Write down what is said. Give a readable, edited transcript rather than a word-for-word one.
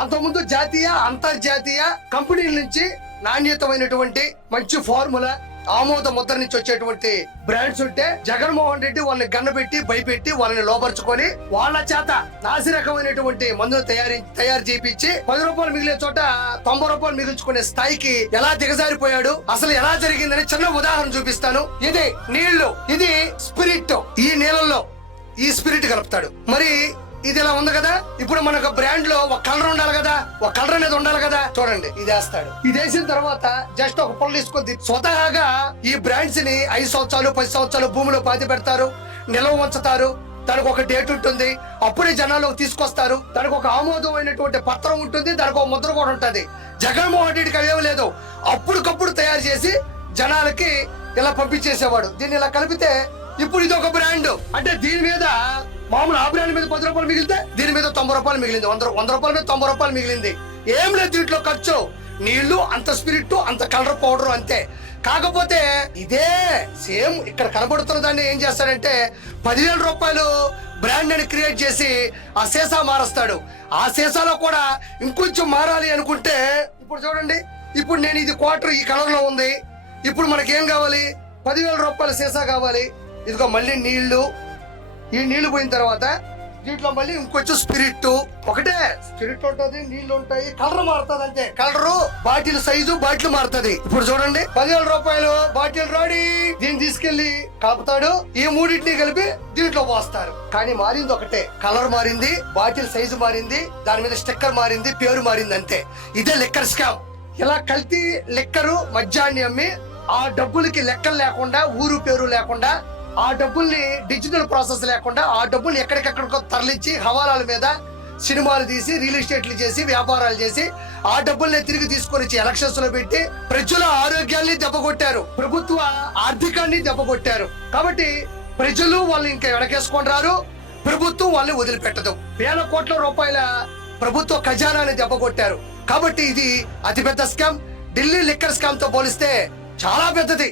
అంతకుముందు జాతీయ అంతర్జాతీయ కంపెనీల నుంచి నాణ్యతమైనటువంటి మంచి ఫార్ములా ఆమోద ముద్ర నుంచి వచ్చేటువంటి బ్రాండ్స్ ఉంటే జగన్మోహన్ రెడ్డి వాళ్ళని గన్నబెట్టి భయపెట్టి వాళ్ళని లోపరుచుకొని వాళ్ళ చేత నాసి రకమైనటువంటి మందులు తయారు చేయించి 10 రూపాయలు మిగిలే చోట 90 రూపాయలు మిగిల్చుకునే స్థాయికి ఎలా దిగజారిపోయాడు, అసలు ఎలా జరిగిందని చిన్న ఉదాహరణ చూపిస్తాను. ఇది నీళ్లు, ఇది స్పిరిట్. ఈ నీళ్ళల్లో ఈ స్పిరిట్ కలుపుతాడు. మరి ఇది ఇలా ఉంది కదా, ఇప్పుడు మనకు బ్రాండ్ లో ఒక కలర్ ఉండాలి కదా, ఒక కలర్ అనేది ఉండాలి కదా. చూడండి, ఇది వేస్తాడు. ఇది వేసిన తర్వాత జస్ట్ ఒక పొలం తీసుకొని స్వతహాగా ఈ బ్రాండ్స్ ని 5 సంవత్సరాలు 10 సంవత్సరాలు భూమిలో పాతి పెడతారు, నిల్వ ఉంచుతారు. దానికి ఒక డేట్ ఉంటుంది, అప్పుడే జనాల్లోకి తీసుకొస్తారు. దానికి ఒక ఆమోదమైనటువంటి పత్రం ఉంటుంది, దానికి ఒక ముద్ర కూడా ఉంటుంది. జగన్మోహన్ రెడ్డికి అవేం లేదు, అప్పటికప్పుడు తయారు చేసి జనాలకి ఇలా పంపించేసేవాడు. దీన్ని ఇలా కలిపితే ఇప్పుడు ఇది ఒక బ్రాండ్. అంటే దీని మీద మామూలు ఆ బ్రాండ్ మీద 10 రూపాయలు మిగిలితే దీని మీద 90 రూపాయలు మిగిలింది. 100 రూపాయల మీద 90 రూపాయలు మిగిలింది. ఏం లేదు దీంట్లో ఖర్చు. నీళ్లు అంత, స్పిరిట్ అంత, కలర్ పౌడర్ అంతే. కాకపోతే ఇదే సేమ్ ఇక్కడ కనబడుతున్న దాన్ని ఏం చేస్తాడంటే 10,000 రూపాయలు బ్రాండ్ అని క్రియేట్ చేసి ఆ సీసా మారుస్తాడు. ఆ సీసాలో కూడా ఇంకొంచెం మారాలి అనుకుంటే ఇప్పుడు చూడండి, ఇప్పుడు నేను ఇది క్వార్టర్ ఈ కలర్ లో ఉంది. ఇప్పుడు మనకేం కావాలి, 10,000 రూపాయల సీసా కావాలి. ఇదిగో మళ్ళీ నీళ్లు, ఈ నీళ్లు పోయిన తర్వాత దీంట్లో మళ్ళీ ఇంకొంచెం స్పిరిట్. ఒకటే స్పిరిట్ ఉంటుంది, నీళ్లు ఉంటాయి, కలర్ మారుతుంది అంతే. కలరు, బాటిల్ సైజు, బాటిల్ మారుతుంది. ఇప్పుడు చూడండి, 10,000 రూపాయలు బాటిల్ రెడీ. దీన్ని తీసుకెళ్లి కలుపుతాడు. ఈ మూడింటిని కలిపి దీంట్లో పోస్తారు. కానీ మారింది ఒకటే, కలర్ మారింది, బాటిల్ సైజు మారింది, దాని మీద స్టిక్కర్ మారింది, పేరు మారింది అంతే. ఇదే లిక్కర్ స్కామ్. ఇలా కల్తీ లిక్కరు మద్యాన్ని అమ్మి ఆ డబ్బులకి లెక్కలు లేకుండా, ఊరు పేరు లేకుండా, ఆ డబ్బుల్ని డిజిటల్ ప్రాసెస్ లేకుండా ఆ డబ్బుల్ని ఎక్కడికెక్కడికో తరలించి హవాలాల మీద సినిమాలు తీసి, రియల్ ఎస్టేట్లు చేసి, వ్యాపారాలు చేసి ఆ డబ్బుల్ని తిరిగి తీసుకొని ఎలక్షన్స్ లో పెట్టి ప్రజల ఆరోగ్యాన్ని దెబ్బకొట్టారు, ప్రభుత్వ ఆర్థికాన్ని దెబ్బకొట్టారు. కాబట్టి ప్రజలు వాళ్ళు ఇంకా వెనకేసుకొని రారు, ప్రభుత్వం వాళ్ళని వదిలిపెట్టదు. వేల కోట్ల రూపాయల ప్రభుత్వ ఖజానాన్ని దెబ్బకొట్టారు. కాబట్టి ఇది అతిపెద్ద స్కామ్. ఢిల్లీ లిక్కర్ స్కామ్ తో పోలిస్తే చాలా పెద్దది.